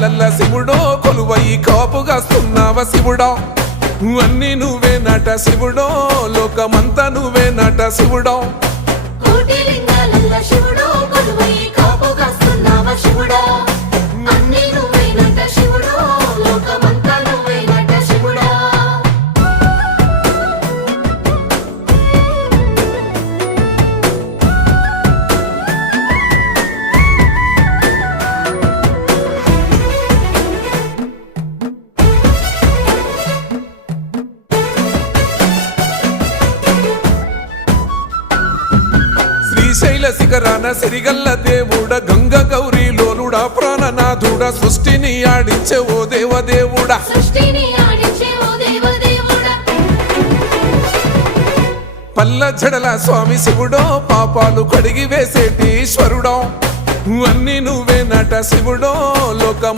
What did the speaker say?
లల్ల శివుడో కొలువై కాపుగాస్తున్నావ శివుడా అన్నీ నువ్వే నట శివుడో లోకమంతా నువ్వే నట శివుడో కోటి లింగాలల్ల శివుడో కొలువై కాపుగాస్తున్నావ శివుడా అన్నీ నువ్వే నట శివుడో లోకమంతా నువ్వే నట శివుడా శ్రీశైల శిఖరాన సిరిగల్ల దేవుడ గంగ గౌరీ లోలుడా ప్రాణనాథుడా సృష్టిని ఆడించే ఓ దేవదేవుడా సృష్టిని ఆడించే ఓ దేవదేవుడా పల్ల జడల స్వామి శివుడో పాపాలు కడిగి వేసేటి ఈశ్వరుడో అన్నీ నువ్వే నట శివుడో లోకమంతా